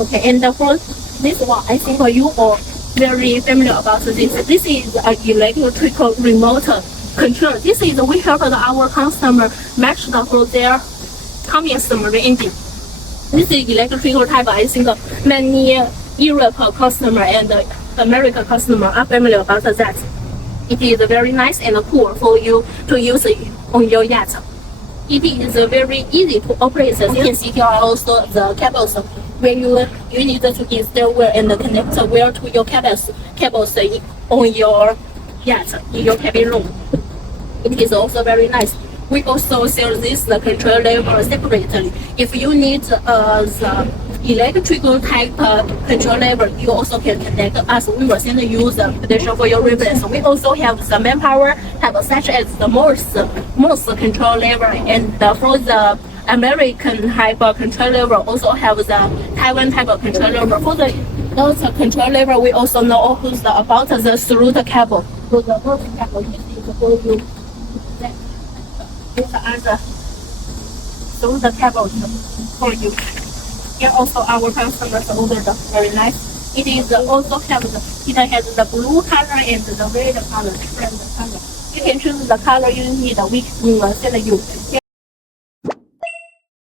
Okay, and for this one, I think you are very familiar about this. This is an electrical remote control. This is we help our customer match for their Cummins marine engine. This is electrical type. I think many Europe customer and American customer are familiar about that. It is very nice and cool for you to use it on your yacht. It is very easy to operate. You can see here also the cables where you need to install where and connect where to your cables on your yacht in your cabin room. It is also very nice. We also sell this control lever separately. If you need the electrical type control lever, you also can connect us. We will send you the petition for your reference. We also have the manpower type such as the Morse control lever, and for the American type control lever also have the Taiwan type of control lever. For those control lever, we also know about the through cable. So the first cable is for you. These are the cables for you. Here also our customers ordered very nice. It is also have it has the blue color and the red color, different color. You can choose the color you need. We will send you. Here